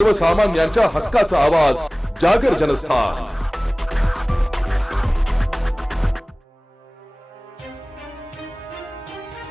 सर्वसामान्यांच्या हक्काचा आवाज जागर जनस्थान।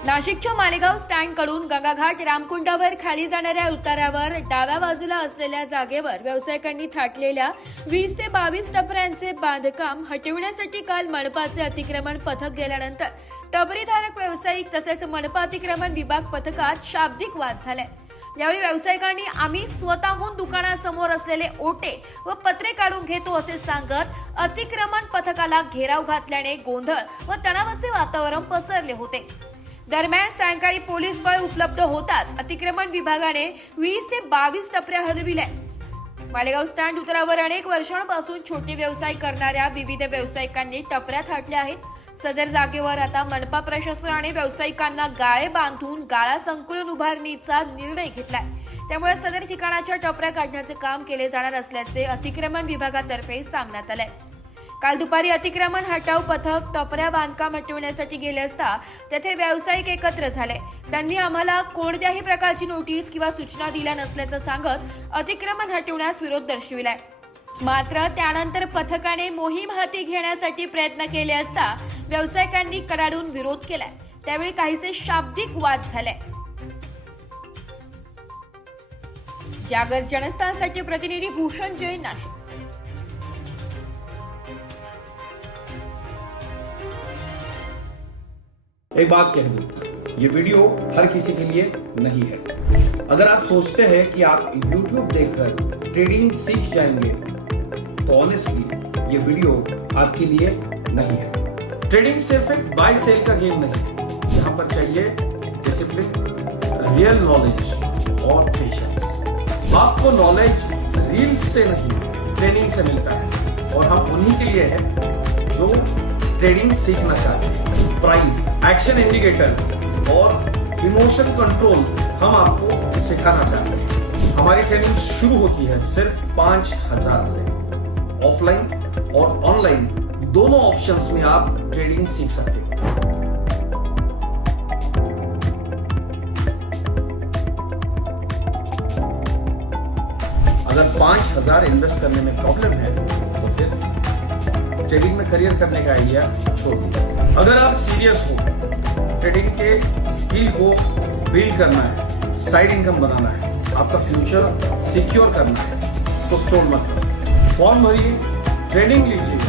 नाशिकच्या मालेगाव स्टँड कडून गंगाघाट रामकुंडावर खाली जाणाऱ्या उतारावर डाव्या बाजूला असलेल्या जागेवर व्यावसायिकांनी थाटलेल्या 20 ते 22 टपऱ्यांचे बांधकाम हटविण्यासाठी काल मनपाचे अतिक्रमण पथक गेल्यानंतर टपरीधारक व्यावसायिक तसेच मनपा अतिक्रमण विभाग पथकात शाब्दिक वाद झाले। यावेळी व्यावसायिकांनी आम्ही स्वतःहून दुकानासमोर असलेले ओटे व पत्रे काढून घेतो असे सांगत अतिक्रमण पथकाला घेराव घातल्याने गोंधळ व तणावाचे वातावरण पसरले होते। दरम्यान सायंकाळी पोलीस बळ उपलब्ध होताच अतिक्रमण विभागाने 20 ते 22 टपऱ्या हलविल्या। मालेगाव स्टँड उतारावर अनेक वर्षांपासून छोटे व्यवसाय करणाऱ्या विविध व्यावसायिकांनी टपऱ्या थाटल्या आहेत। सदर जागेवर आता मनपा प्रशासनाने व्यावसायिकांना गाळे बांधून गाळा संकुलन उभारणीचा निर्णय घेतलाय। त्यामुळे सदर ठिकाणाच्या टपऱ्या काढण्याचे काम केले जाणार असल्याचे अतिक्रमण विभागातर्फे सांगण्यात आले। काल दुपारी अतिक्रमण हटाव पथक टपऱ्या बांधकाम हटवण्यासाठी गेले असता तेथे व्यावसायिक एकत्र झाले। त्यांनी आम्हाला कोणत्याही प्रकारची नोटीस किंवा सूचना दिल्या नसल्याचं सांगत अतिक्रमण हटवण्यास विरोध दर्शविलाय। मात्र त्यानंतर पथकाने मोहीम हाती घेण्यासाठी प्रयत्न केले असता व्यावसायिकांनी कडाडून विरोध केलाय। त्यावेळी काहीसे शाब्दिक वाद झाले। जागर जनस्थानसाठी प्रतिनिधी भूषण जैन, नाशिक। एक बात कह दूं, ये वीडियो हर किसी के लिए नहीं है। अगर आप सोचते हैं कि आप YouTube देखकर ट्रेडिंग सीख जाएंगे तो ऑनेस्टली ये वीडियो आपके लिए नहीं है। ट्रेडिंग सिर्फ एक बाय सेल का गेम नहीं है। यहाँ पर चाहिए डिसिप्लिन, रियल नॉलेज और पेशेंस। आपको नॉलेज रील्स से नहीं ट्रेनिंग से मिलता है और हम उन्हीं के लिए हैं जो ट्रेडिंग सीखना चाहते हैं। प्राइस, एक्शन इंडिकेटर और इमोशन कंट्रोल हम आपको सिखाना चाहते हैं। हमारी ट्रेनिंग शुरू होती है सिर्फ 5,000 से। ऑफलाइन और ऑनलाइन दोनों ऑप्शंस में आप ट्रेडिंग सीख सकते हो। अगर 5,000 इन्वेस्ट करने में प्रॉब्लम है तो फिर ट्रेडिंग में करियर करने का आइडिया छोड़ दीजिए। अगर आप सीरियस हो, ट्रेडिंग के स्किल को बिल्ड करना है, साइड इनकम बनाना है, आपका फ्यूचर सिक्योर करना है तो स्टॉल मत करो। फॉर्म भरिए, ट्रेनिंग लीजिए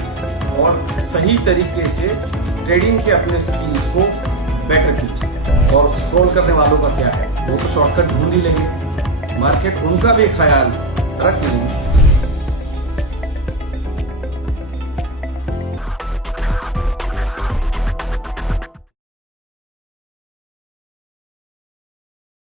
और सही तरीके से ट्रेडिंग के अपने स्किल्स को बेटर कीजिए। और स्क्रॉल करने वालों का क्या है, वो तो शॉर्टकट ढूंढ ही लेंगे। मार्केट उनका भी ख्याल रख लेंगे।